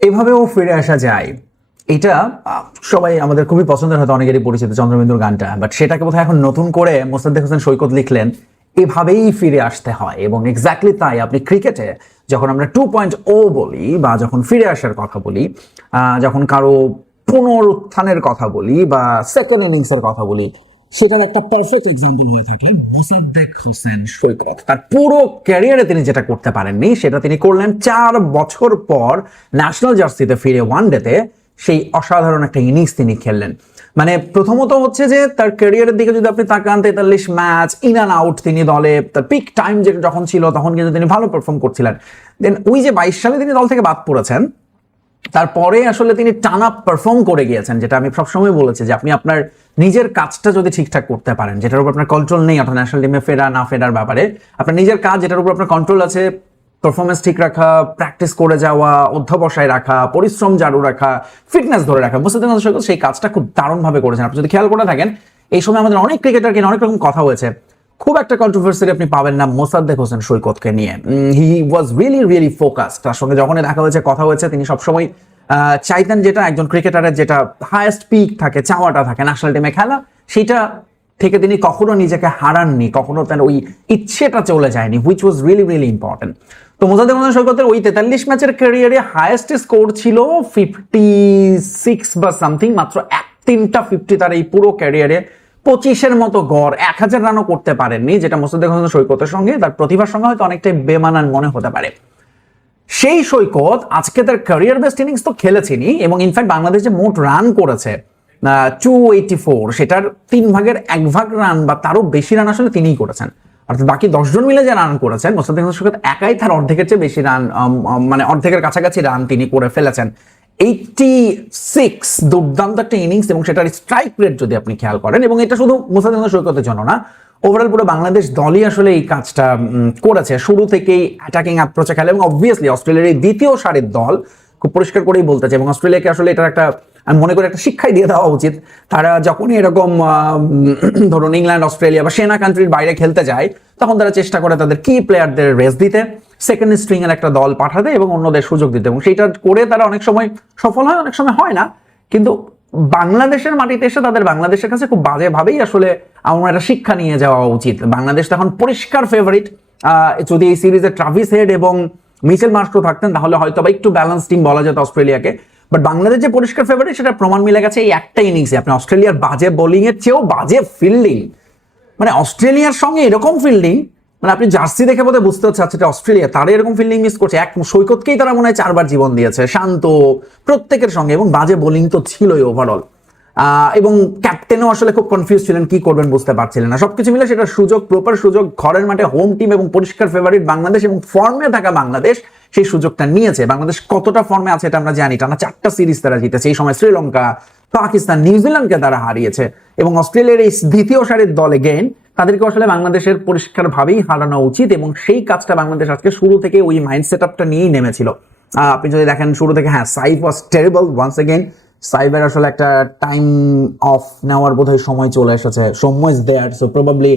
এভাবেও ফিরে আসা যায়। এটা সবাই আমাদের খুবই পছন্দের, হয়তো অনেকেরই পরিচিত চন্দ্রবিন্দুর গানটা, বাট সেটাকে বোধহয় এখন নতুন করে মোসাদ্দেক হোসেন সৈকত লিখলেন এভাবেই ফিরে আসতে হয়। এবং এক্স্যাক্টলি তাই আপনি ক্রিকেটে যখন আমরা 2.0 বলি বা যখন ফিরে আসার কথা বলি, যখন কারো পুনরুত্থানের কথা বলি বা সেকেন্ড ইনিংসের কথা বলি, সেটার একটা পারফেক্ট এক্সাম্পল হয়ে থাকলেন মোসাদ্দেক হোসেন সৈকত। তার পুরো ক্যারিয়ারে তিনি যেটা করতে পারেননি সেটা তিনি করলেন 4 বছর পর ন্যাশনাল জার্সিতে ফিরে ওয়ানডেতে সেই অসাধারণ একটা ইনিংস তিনি খেললেন। মানে প্রথমত হচ্ছে যে তার ক্যারিয়ারের দিকে যদি আপনি তাকান, 43 ম্যাচ ইন অ্যান্ড আউট তিনি দলে, তার পিক টাইম যখন ছিল তখন কিন্তু তিনি ভালো পারফর্ম করছিলেন। দেন ওই যে 22 সালে তিনি দল থেকে বাদ পড়েছেন, তারপরে আসলে তিনি টানা পারফর্ম করে গিয়েছেন। যেটা আমি সবসময় বলেছি যে আপনি আপনার নিজের কাজটা যদি ঠিকঠাক করতে পারেন, যেটার উপর আপনার কন্ট্রোল নেই, অর্থাৎ ন্যাশনাল টিমে ফেরা না ফেরার ব্যাপারে আপনার নিজের কাজ যেটার উপর আপনার কন্ট্রোল আছে, পারফরমেন্স ঠিক রাখা, প্র্যাকটিস করে যাওয়া, অধ্যবসায় রাখা, পরিশ্রম জারি রাখা, ফিটনেস ধরে রাখা, মোসাদ্দেক হোসেন সৈকত সেই কাজটা খুব দারুণভাবে করেছেন। আপনি যদি খেয়াল করে থাকেন, এই সময় আমাদের অনেক ক্রিকেটারকে অনেক রকম কথা হয়েছে, খুব একটা কন্ট্রোভার্সি আপনি পাবেন না মোসাদ্দেক হোসেন সৈকতকে নিয়ে। হি ওয়াজ রিয়েলি ফোকাসড। তার সঙ্গে যখনই দেখা হয়েছে, কথা হয়েছে, তিনি সবসময় চাইতেন যেটা একজন ক্রিকেটারের যেটা হায়েস্ট পিক থাকে, চাওয়াটা থাকে ন্যাশনাল টিমে খেলা, সেটা থেকে তিনি কখনো নিজেকে হারাননি, কখনো তার ওই ইচ্ছেটা চলে যায়নি, হুইচ ওয়াজ রিয়েলি ইম্পর্টেন্ট। তো মোসাদ্দেক হোসেন সৈকতের ওই 43 ম্যাচের ক্যারিয়ারে হায়েস্ট স্কোর ছিল 56 বা সামথিং, মাত্র 3টা 50 তার এই পুরো ক্যারিয়ারে। 25-এর মতো গড়, 1000 রানও করতে পারেননি, যেটা মোসাদ্দেক হোসেন সৈকতের সঙ্গে তার প্রতিভার সঙ্গে হয়তো অনেকটাই বেমানান মনে হতে পারে। সেই সৈকত আজকে তার ক্যারিয়ার বেস্ট ইনিংস তো খেলেছেনই, এবং ইনফ্যাক্ট বাংলাদেশ যে মোট রান করেছে 284, সেটার 1/3 রান বা তারও বেশি রান আসলে তিনিই করেছেন। অর্থাৎ বাকি 10 জন মিলে যে রান করেছেন, মোসাদ্দেক হোসেন সৈকত একাই তার অর্ধেকের চেয়ে বেশি রান, মানে অর্ধেকের কাছাকাছি রান তিনি করে ফেলেছেন। 86 দুর্দান্ত একটা ইনিংস, এবং সেটার স্ট্রাইক রেট যদি আপনি খেয়াল করেন, এবং এটা শুধু মোসাদ্দেক হোসেন সৈকতের জন্য না, ওভারঅল পুরো বাংলাদেশ দলই আসলে এই কাজটা করেছে। শুরু থেকেই অ্যাটাকিং অ্যাপ্রোচে খেলে, এবং অবভিয়াসলি অস্ট্রেলিয়ার এই দ্বিতীয় সারির দল খুব পরিষ্কার করেই বলতে চাই, এবং অস্ট্রেলিয়াকে আসলে এটার একটা, আমি মনে করি একটা শিক্ষাই দিয়ে দেওয়া উচিত। তারা যখনই এরকম ধরুন ইংল্যান্ড, অস্ট্রেলিয়া বা সেনা কান্ট্রির বাইরে খেলতে যায়, তখন তারা চেষ্টা করে তাদের কি প্লেয়ারদের রেস্ট দিতে, সেকেন্ড স্ট্রিং এর একটা দল পাঠাতে এবং অন্যদের সুযোগ দিতে, এবং সেইটা করে তারা অনেক সময় সফল হয়, অনেক সময় হয় না। কিন্তু বাংলাদেশের মাটিতে এসে তাদের বাংলাদেশের কাছে খুব বাজেভাবেই আসলে আমার একটা শিক্ষা নিয়ে যাওয়া উচিত। বাংলাদেশ তখন পরিষ্কার ফেভারিট। যদি এই সিরিজে ট্রাভিস হেড এবং মিচেল মার্শও থাকতেন, তাহলে হয়তো বা একটু ব্যালেন্স টিম বলা যেত অস্ট্রেলিয়াকে। বাট বাংলাদেশ যে পরিষ্কার ফেভারিট, সেটা প্রমাণ মিলে গেছে এই একটা ইনিংসে। আপনি অস্ট্রেলিয়ার বাজে বোলিং এর চেয়েও বাজে ফিল্ডিং, মানে অস্ট্রেলিয়ার সঙ্গে এরকম ফিল্ডিং, মানে আপনি জার্সি দেখে বোধহয় বুঝতে হচ্ছে আচ্ছা এটা অস্ট্রেলিয়া, তারা এরকম ফিল্ডিং মিস করছে। এক সৈকতকেই তারা মনে হয় 4 বার জীবন দিয়েছে, শান্ত প্রত্যেকের সঙ্গে, এবং বাজে বোলিং তো ছিলই ওভারঅল। এবং ক্যাপ্টেনও আসলে খুব কনফিউজ ছিলেন, কি করবেন বুঝতে পারছিলেন না। সবকিছু মিলে সেটা সুযোগ, প্রপার সুযোগ, ঘরের মাঠে হোম টিম এবং পরিষ্কার ফেভারিট বাংলাদেশ এবং ফর্মে থাকা বাংলাদেশ সেই সুযোগটা নিয়েছে। বাংলাদেশ কতটা ফর্মে আছে এটা আমরা জানি, টানা 4টা সিরিজ তারা জিতেছে। এই সময় শ্রীলঙ্কা, পাকিস্তান, নিউজিল্যান্ডকে তারা হারিয়েছে, এবং অস্ট্রেলিয়ার এই দ্বিতীয় সারির দল এগেইন তাদেরকে আসলে বাংলাদেশের পরিষ্কারভাবেই হারানো উচিত, এবং সেই কাজটা বাংলাদেশ আজকে শুরু থেকে ওই মাইন্ড সেট আপটা নিয়েই নেমেছিল। আপনি যদি দেখেন শুরু থেকে, হ্যাঁ সাইফ ওয়াজ টেরিবল ওয়ান্স এগেইন, সাইফের আসলে একটা টাইম অফ নেওয়ার বোধহয় সময় চলে এসেছে, সময় ইজ দেয়ার। সো প্রবাবলি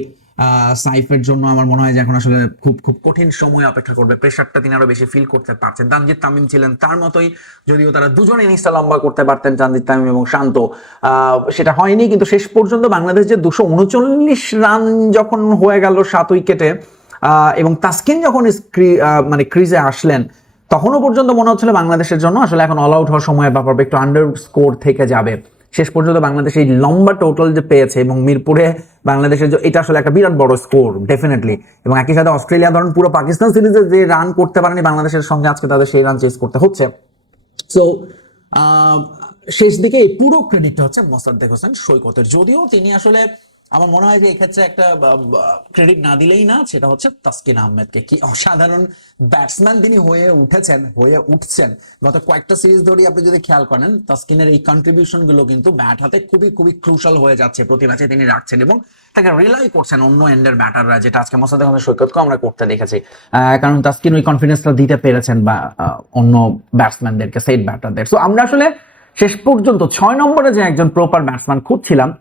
সাইফের জন্য আমার মনে হয় যে এখন আসলে খুব খুব কঠিন সময় অপেক্ষা করবে, প্রেশারটা তিনি আরো বেশি ফিল করতে পারছেন। তানজিদ তামিম ছিলেন তার মতোই, যদিও তারা দুজন ইনিংসটা লম্বা করতে পারতেন, তানজিদ তামিম এবং শান্ত, সেটা হয়নি। কিন্তু শেষ পর্যন্ত বাংলাদেশ যে 239 রান যখন হয়ে গেল 7 উইকেটে, এবং তাসকিন যখন মানে ক্রিজে আসলেন, তখনও পর্যন্ত মনে হচ্ছিল বাংলাদেশের জন্য আসলে এখন অল আউট হওয়ার সময় ব্যাপার একটু আন্ডার স্কোর থেকে যাবে। শেষ পর্যন্ত বাংলাদেশ এই লম্বা টোটাল যে পেয়েছে, এবং মিরপুরে বাংলাদেশের এটা আসলে একটা বিরাট বড় স্কোর ডেফিনেটলি। এবং একই সাথে অস্ট্রেলিয়া ধরুন পুরো পাকিস্তান সিরিজে যে রান করতে পারেনি বাংলাদেশের সঙ্গে, আজকে তাদের সেই রান চেস করতে হচ্ছে। সো শেষ দিকে এই পুরো ক্রেডিটটা হচ্ছে মোসাদ্দেক হোসেন সৈকতের, যদিও তিনি আসলে আমার মনে হয় যে এই ক্ষেত্রে একটা ক্রেডিট না দিলেই না, সেটা হচ্ছে তাসকিন আহমেদকে। কি অসাধারণ ব্যাটসম্যান তিনি হয়ে উঠছেন গত কয়েকটা সিরিজ ধরে। আপনি যদি খেয়াল করেন, তাসকিনের এই কন্ট্রিবিউশন গুলো কিন্তু ব্যাট হাতে খুবই ক্রুশাল হয়ে যাচ্ছে, প্রতি ম্যাচে তিনি রাখছেন, এবং তাকে রিলাই করছেন অন্য এন্ডের ব্যাটাররা, যেটা আজকে মোসাদ্দেক হোসেন সৈকতকে আমরা করতে দেখেছি। কারণ তাসকিন ওই কনফিডেন্সটা দিতে পেরেছেন বা অন্য ব্যাটসম্যানদেরকে, সেট ব্যাটারদের। সো আমরা আসলে শেষ পর্যন্ত 6 নম্বরে যে একজন প্রপার ব্যাটসম্যান খুঁজছিলাম,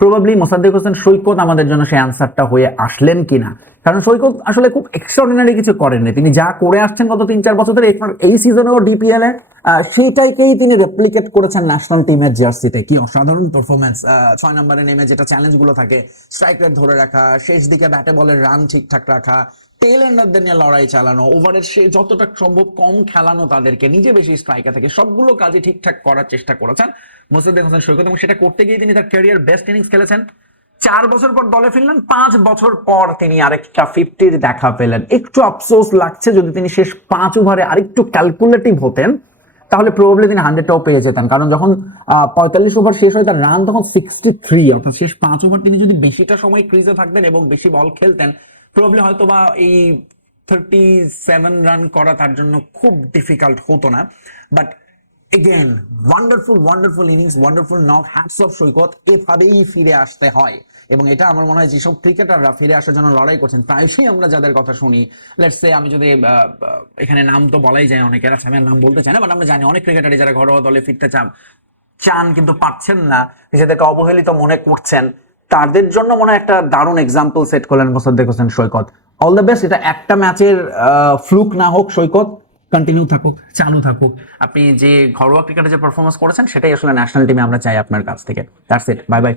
প্রবাবলি মোসাদ্দেক হোসেন সৈকত আমাদের জন্য সেই আনসারটা হয়ে আসলেন কিনা। কারণ সৈকত আসলে খুব এক্সট্রাঅর্ডিনারি কিছু করেননি, তিনি যা করে আসছেন গত 3-4 বছর ধরে, এই সিজনেও ডিপিএল এ সেইটাকেই তিনি রেপ্লিকেট করেছেন ন্যাশনাল টিমের জার্সিতে। কি অসাধারণ পারফরমেন্স, 6 নম্বরে নেমে যেটা চ্যালেঞ্জগুলো থাকে, স্ট্রাইক রেট ধরে রাখা, শেষ দিকে ব্যাটে বলের রান ঠিকঠাক রাখা, টেল এন্ডারদের নিয়ে লড়াই চালানো, ওভারের সে যতটা সম্ভব কম খেলানো তাদেরকে, নিজে বেশি স্ট্রাইকে থাকে, সবগুলো কাজে ঠিকঠাক করার চেষ্টা করেছেন মোসাদ্দেক হোসেন সৈকত, এবং সেটা করতে গিয়ে তিনি তার ক্যারিয়ার বেস্ট ইনিংস খেলেছেন। 4 বছর পর দলে ফিরলেন, 5 বছর পর তিনি আরেকটা 50-র দেখা পেলেন। একটু আফসোস লাগছে, যদি তিনি শেষ 5 ওভারে আরেকটু ক্যালকুলেটিভ হতেন তাহলে প্রবাবলি তিনি 100টাও পেয়ে যেতেন। কারণ যখন 45 ওভার শেষ হয় তার রান তখন 63, অর্থাৎ শেষ 5 ওভার তিনি যদি বেশিটা সময় ক্রিজে থাকতেন এবং বেশি বল খেলতেন, প্রবাবলি হয়তো বা এই 37 রান করা তার জন্য খুব ডিফিকাল্ট হতো না। But again wonderful innings, wonderful knock, hats off Saikat. এভাবেই ফিরে আসতে হয়, এবং এটা আমার মনে হয় যেসব ক্রিকেটাররা ফিরে আসার জন্য লড়াই করছেন, প্রায়শই আমরা যাদের কথা শুনি, লেটস সে, আমি যদি এখানে নাম তো বলাই যায় অনেকের, আচ্ছা আমি আর নাম বলতে চাই না, বাট আমরা জানি অনেক ক্রিকেটারই যারা ঘরোয়া দলে ফিরতে চান কিন্তু পারছেন না, নিজেদেরকে অবহেলিত মনে করছেন, তাদের জন্য মনে হয় একটা দারুণ এক্সাম্পল সেট করলেন Mosaddek Hossain Saikat. All the best. এটা একটা ম্যাচের ফ্লুক না হোক, সৈকত কন্টিনিউ থাকুক, চালু থাকুক। আপনি যে ঘরোয়া ক্রিকেটে যে পারফরমেন্স করেছেন সেটাই আসলে ন্যাশনাল টিমে আমরা চাই আপনার কাছ থেকে। That's it, bye bye.